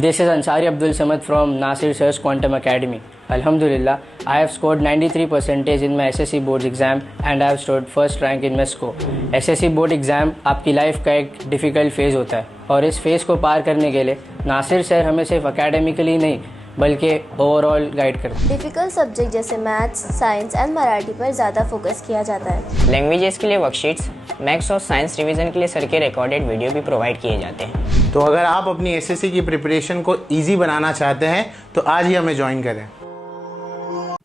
This is Ansari Abdul Samad from Nasir Sir's Quantum Academy. Alhamdulillah, I have scored 93% in my SSC board exam and I have stood first rank in my score. SSC board exam आपकी life का एक difficult phase होता है और इस phase को पार करने के लिए नासिर सर हमें सिर्फ एकेडमिकली नहीं बल्कि ओवरऑल गाइड करते हैं। डिफ़िकल्ट सब्जेक्ट जैसे मैथ्स, साइंस एंड मराठी पर ज़्यादा फोकस किया जाता है। लैंग्वेजेस के लिए वर्कशीट्स, मैथ्स और साइंस रिवीजन के लिए सर के रिकॉर्डेड वीडियो भी प्रोवाइड किए जाते हैं। तो अगर आप अपनी एसएससी की प्रिपरेशन को इजी बनाना चाहते हैं तो आज ही हमें ज्वाइन करें।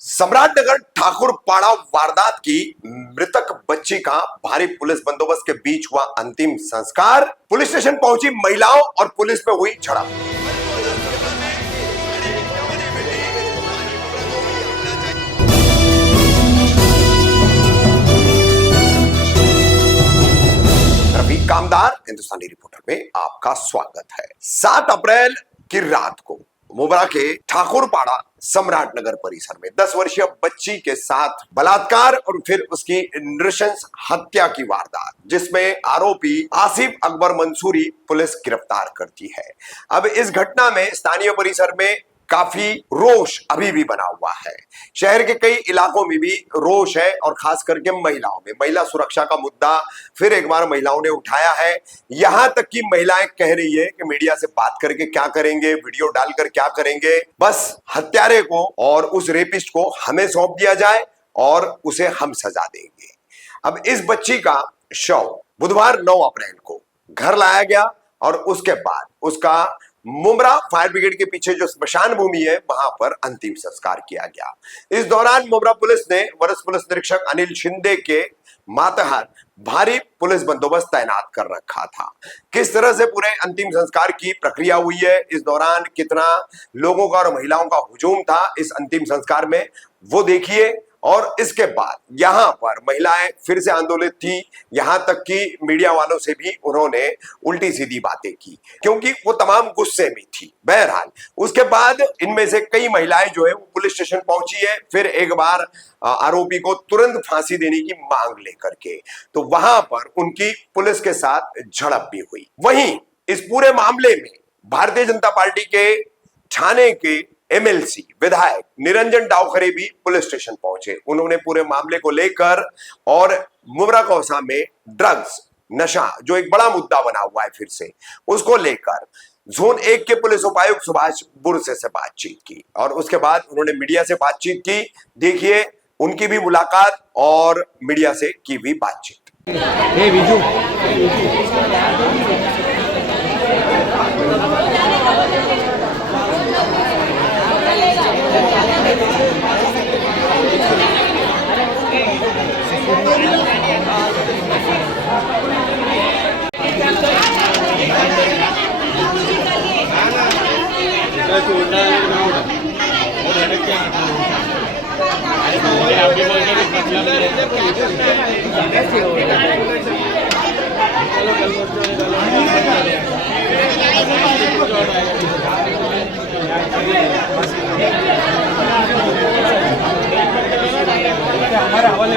सम्राटनगर ठाकुरपाड़ा वारदात की मृतक बच्ची का भारी पुलिस बंदोबस्त के बीच हुआ अंतिम संस्कार। पुलिस स्टेशन पहुंची महिलाओं और पुलिस में हुई झड़प। रफीक कामदार हिंदुस्तानी रिपोर्टर में आपका स्वागत है। 7 अप्रैल की रात को मुबरा के ठाकुरपाड़ा सम्राटनगर परिसर में 10 वर्षीय बच्ची के साथ बलात्कार और फिर उसकी नृशंस हत्या की वारदात, जिसमें आरोपी आसिफ अकबर मंसूरी पुलिस गिरफ्तार करती है। अब इस घटना में स्थानीय परिसर में काफी रोष अभी भी बना हुआ है। शहर के कई इलाकों में भी रोष है और खास करके महिलाओं में। महिला सुरक्षा का मुद्दा फिर एक बार महिलाओं ने उठाया है। यहां तक कि महिलाएं कह रही है कि मीडिया से बात करके क्या करेंगे, वीडियो डालकर क्या करेंगे, बस हत्यारे को और उस रेपिस्ट को हमें सौंप दिया जाए और उसे हम सजा देंगे। अब इस बच्ची का शव बुधवार 9 अप्रैल को घर लाया गया और उसके बाद उसका मुमरा फायर ब्रिगेड के पीछे जो स्मशान भूमि है वहां पर अंतिम संस्कार किया गया। इस दौरान मुमरा पुलिस ने वरिष्ठ पुलिस निरीक्षक अनिल शिंदे के मातहत भारी पुलिस बंदोबस्त तैनात कर रखा था। किस तरह से पूरे अंतिम संस्कार की प्रक्रिया हुई है, इस दौरान कितना लोगों का और महिलाओं का हुजूम था इस अंतिम संस्कार में, वो देखिए। और इसके बाद यहां पर महिलाएं फिर से आंदोलित थी, यहां तक कि मीडिया वालों से भी उन्होंने उल्टी सीधी बातें की क्योंकि वो तमाम गुस्से में थी। बहरहाल उसके बाद इनमें से कई महिलाएं जो है वो पुलिस स्टेशन पहुंची है, फिर एक बार आरोपी को तुरंत फांसी देने की मांग लेकर के, तो वहां पर उनकी पुलिस के साथ झड़प भी हुई। वहीं इस पूरे मामले में भारतीय जनता पार्टी के ठाणे के एमएलसी विधायक निरंजन डावखरे भी पुलिस स्टेशन पहुंचे। उन्होंने पूरे मामले को लेकर और मुमरा कौसा में ड्रग्स नशा जो एक बड़ा मुद्दा बना हुआ है फिर से, उसको लेकर जोन 1 के पुलिस उपायुक्त सुभाष बुरसे से बातचीत की और उसके बाद उन्होंने मीडिया से बातचीत की। देखिए उनकी भी मुलाकात और मीडिया से की हुई बातचीत। हमारे हवाले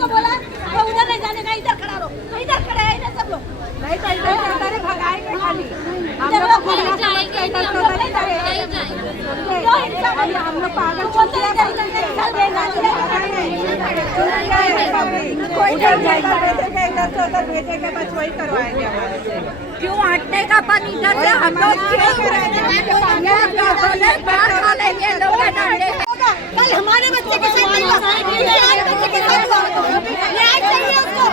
को बोला तो उधर नहीं जाने का, इधर खड़ा रहो, इधर खड़े हैं इधर सब लोग, नहीं तो इधर भगाएंगे खाली, हम लोग पागल कोई इधर से उधर भेजेंगे, बस वही करवाएंगे हमारे से। क्यों हटने का पानी इधर से हम लोग कल हमारे बच्चे के साथ बच्चे के साथ न्याय चाहिए उसको,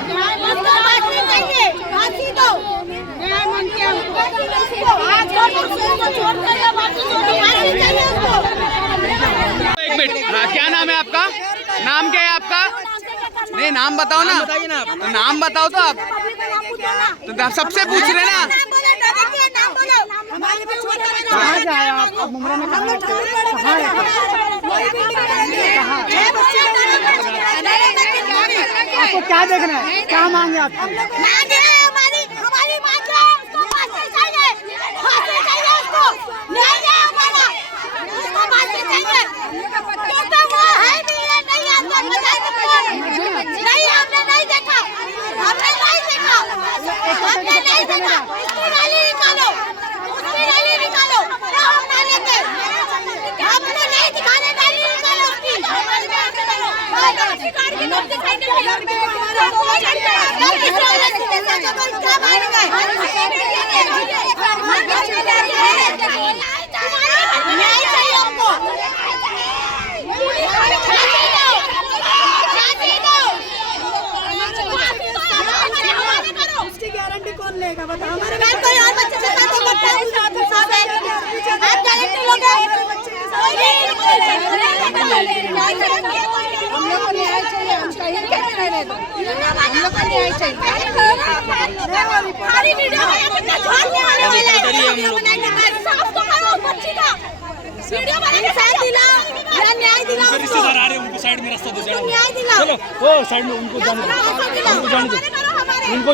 फांसी चाहिए, फांसी दो। आज छोड़कर या फांसी चाहिए उसको। एक मिनट, क्या नाम है आपका? नाम क्या है आपका? नहीं, नाम बताओ ना। बताइए ना, तो नाम बताओ तो आप तो सबसे पूछ रहे ना। कहाँ जाए आप? मुमरा में कहाँ आपको क्या देखना है? क्या मांगे आप? हमारी बात है, उसको फांसी चाहिए, फांसी चाहिए उसको, न्याय है हमारा, उसको फांसी चाहिए। क्योंकि वो है भी है नहीं, अंदर बजाय नहीं, हमने नहीं देखा, हमने नहीं देखा, हमने नहीं देखा। उसकी रैली निकालो, उसकी रैली निकालो, तो हम मानेंगे। हमने नहीं दिखाने, रैली निकालो उसकी। सरकार की नोटिस है नहीं, उसकी गारंटी कौन लेगा बताओ? हमारे कोई और बच्चे के साथ आप गारंटी लोगे? हम लोग को न्याय चाहिए, हम कहीं कहते रहने दो, हम लोग को न्याय चाहिए। सारी वीडियो में कितना छोड़ने वाले हैं, साफ तो करो उस बच्ची का, वीडियो बना के साथ दिलाओ या न्याय दिलाओ। रिश्तेदार आ रहे हैं, उनको साइड में रास्ता दो, न्याय दिलाओ। चलो वो साइड में उनको जाने दो, उनको जाने दो, उनको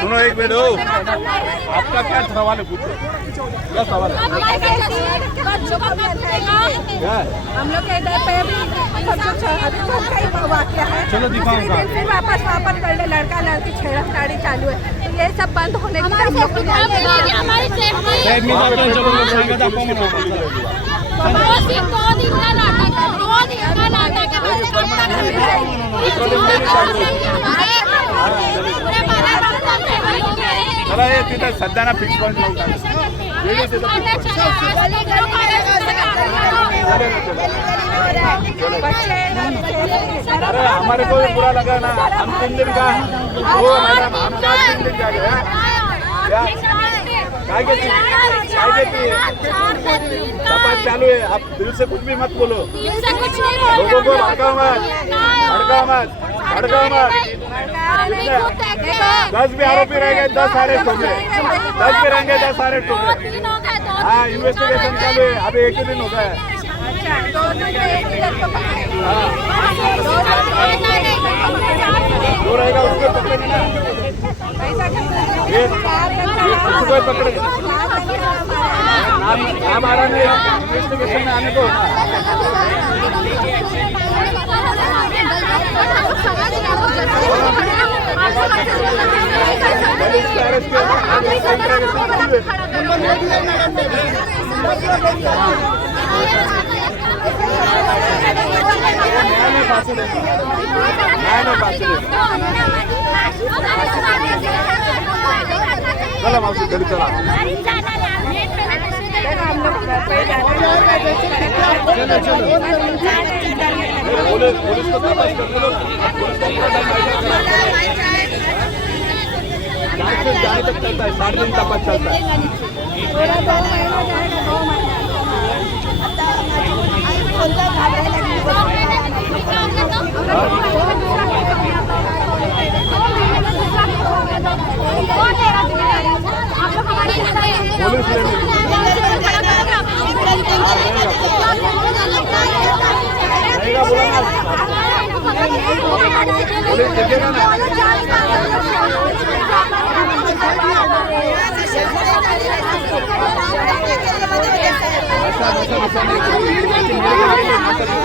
सुनो एक मिनट, आपका क्या सवाल है? पूछो, क्या सवाल है? हम लोग के इधर पे भी कई वाक़या है। चलो दिखाऊंगा। फिर वापस कर ले, लड़का लड़की छेड़खानी चालू है, तो ये सब बंद होने की हमारी सेफ्टी चला ये तिथं सध्याना फिक्स पॉइंट लावून अरे हमारे को बुरा लगा ना, हम 3 दिन का वो मैडम, हम 4 दिन जा रहे हैं। काय के चीज तपास चालू है, आप दिल से कुछ भी मत बोलो, लोगों को भड़काओ मत, भड़काओ मत, भड़काओ मत। 10 भी आरोपी रहेंगे, 10 अरेस्ट होंगे, 10 भी रहेंगे, 10 अरेस्ट होंगे। हाँ, इन्वेस्टिगेशन चालू है, अभी 1 ही दिन हो गया है। जो रहेगा उसको पकड़ेंगे, ये किसी को पकड़ेंगे। आप आ रहे हैं इन्वेस्टिगेशन में आने को। चला मावशी घरी चला। पुलिस को तपास करने दो, पुलिस को पूरा टाइम जाने तक चलता है, 7 दिन तपास चलता है। पुलिस देखेगा ना।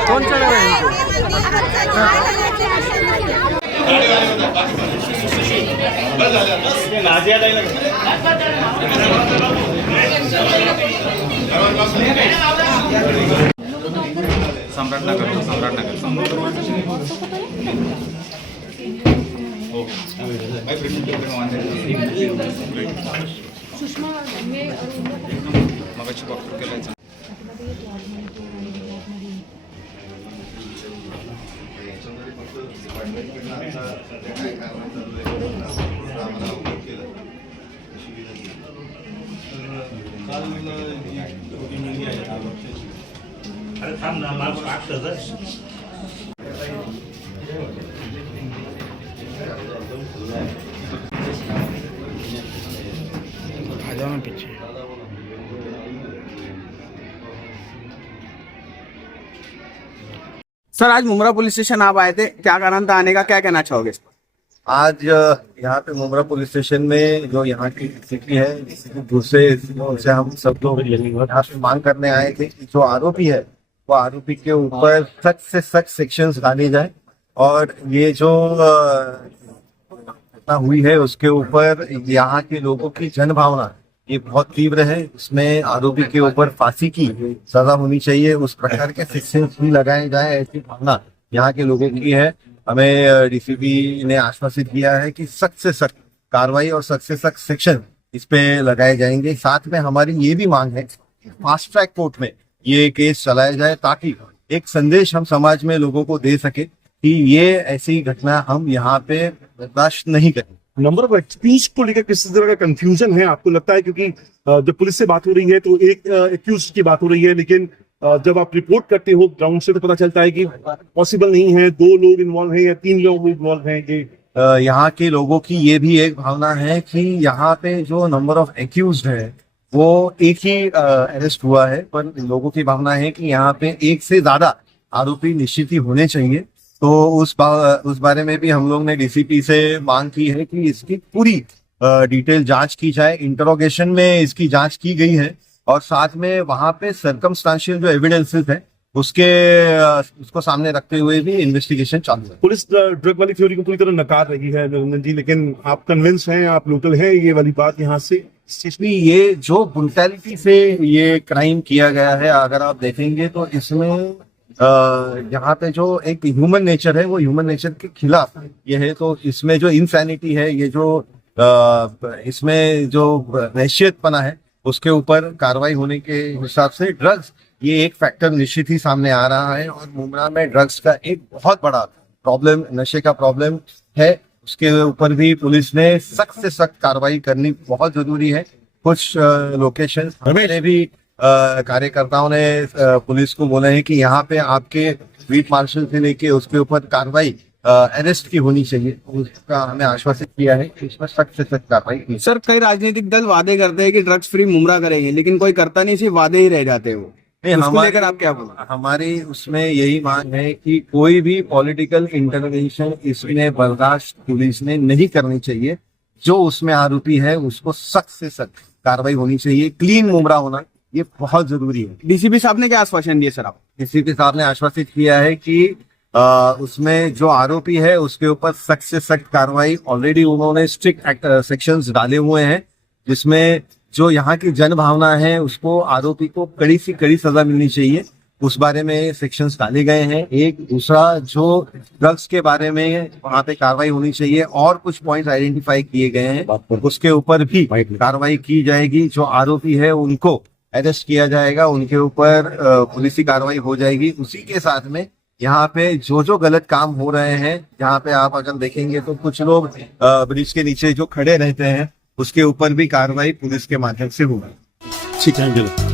कौन चला रहा है? सम्राटनगर मगाशी वापर केलायचा। अरे थांब ना, मला वाटतं आ जाओ ना पीछे। सर, आज मुमरा पुलिस स्टेशन आप आए थे, क्या कारण था आने का, क्या कहना चाहोगे? आज यहाँ पे मुमरा पुलिस स्टेशन में जो यहाँ की स्थिति है, दूसरे से हम सब लोग यहाँ पे मांग करने आए थे कि जो आरोपी है वो आरोपी के ऊपर सख्त से सख्त सेक्शंस डाले जाए और ये जो घटना हुई है उसके ऊपर यहाँ के लोगों की जन भावना ये बहुत तीव्र है। इसमें आरोपी के ऊपर फांसी की सजा होनी चाहिए, उस प्रकार के सेक्शंस भी लगाए जाए, ऐसी भावना यहाँ के लोगों की है। हमें डीसीपी ने आश्वासित किया है कि सख्त से सख्त कार्रवाई और सख्त से सख्त सेक्शन इस पे लगाए जाएंगे। साथ में हमारी ये भी मांग है कि फास्ट ट्रैक कोर्ट में ये केस चलाया जाए ताकि एक संदेश हम समाज में लोगों को दे सके कि ये ऐसी घटना हम यहाँ पे बर्दाश्त नहीं करें। नंबर ऑफ एक्यूज को लेकर किस तरह का कंफ्यूजन है आपको लगता है? क्योंकि जब पुलिस से बात हो रही है तो एक एक्यूज की बात हो रही है, लेकिन जब आप रिपोर्ट करते हो ग्राउंड से तो पता चलता है कि पॉसिबल नहीं है, 2 लोग इन्वॉल्व हैं या 3 लोग इन्वॉल्व हैं। ये यहाँ के लोगों की ये भी एक भावना है कि यहाँ पे जो नंबर ऑफ एक्यूज है वो एक ही अरेस्ट हुआ है, पर लोगों की भावना है कि यहाँ पे एक से ज्यादा आरोपी निश्चित ही होने चाहिए। तो उस बारे में भी हम लोग ने डीसीपी से मांग की है कि इसकी पूरी डिटेल जांच की जाए। इंटरोगेशन में इसकी जांच की गई है और साथ में वहां पे सर्कमस्टांशियल जो एविडेंसेस है उसको सामने रखते हुए भी इन्वेस्टिगेशन चालू है। पुलिस ड्रग वाली थ्योरी को पूरी तरह नकार रही है निरंजन जी, लेकिन आप कन्विंस हैं, आप लोकल हैं, ये वाली बात यहाँ से ये जो ब्रुटैलिटी से ये क्राइम किया गया है, अगर आप देखेंगे तो इसमें यहाँ पे जो एक ह्यूमन नेचर है वो ह्यूमन नेचर के खिलाफ ये है। तो इसमें जो इंसैनिटी है, ये जो इसमें जो वहशियतपना है उसके ऊपर कार्रवाई होने के हिसाब से ड्रग्स ये एक फैक्टर निश्चित ही सामने आ रहा है। और मुमरा में ड्रग्स का एक बहुत बड़ा प्रॉब्लम, नशे का प्रॉब्लम है, उसके ऊपर भी पुलिस ने सख्त से सख्त कार्रवाई करनी बहुत जरूरी है। कुछ लोकेशन में भी कार्यकर्ताओं ने पुलिस को बोला है कि यहाँ पे आपके बीट मार्शल से लेके उसके ऊपर कार्रवाई अरेस्ट की होनी चाहिए। उसका हमें आश्वासित किया है कि इसमें सख्त से सख्त कार्रवाई की। सर कई राजनीतिक दल वादे करते हैं कि ड्रग्स फ्री मुमरा करेंगे, लेकिन कोई करता नहीं, सिर्फ वादे ही रह जाते हैं वो। उसको लेकर आप क्या बोल? हमारी उसमें यही मांग है कि कोई भी पॉलिटिकल इंटरवेंशन इसमें बर्दाश्त पुलिस ने नहीं करनी चाहिए। जो उसमें आरोपी है उसको सख्त से सख्त कार्रवाई होनी चाहिए। क्लीन मुमरा होना ये बहुत जरूरी है। डीसीपी साहब ने क्या आश्वासन दिए सर? आप डीसीपी साहब ने आश्वासित किया है कि उसमें जो आरोपी है उसके ऊपर सख्त से सख्त कार्रवाई, ऑलरेडी उन्होंने स्ट्रिक्ट सेक्शंस डाले हुए हैं जिसमें जो यहाँ की जन भावना है उसको आरोपी को कड़ी से कड़ी सजा मिलनी चाहिए, उस बारे में सेक्शंस डाले गए हैं। एक दूसरा जो ड्रग्स के बारे में वहाँ पे कार्रवाई होनी चाहिए और कुछ पॉइंट आइडेंटिफाई किए गए हैं, उसके ऊपर भी कार्रवाई की जाएगी। जो आरोपी है उनको अरेस्ट किया जाएगा, उनके ऊपर पुलिसी कार्रवाई हो जाएगी। उसी के साथ में यहाँ पे जो गलत काम हो रहे हैं, यहाँ पे आप अगर देखेंगे तो कुछ लोग ब्रिज के नीचे जो खड़े रहते हैं उसके ऊपर भी कार्रवाई पुलिस के माध्यम से होगी। ठीक है।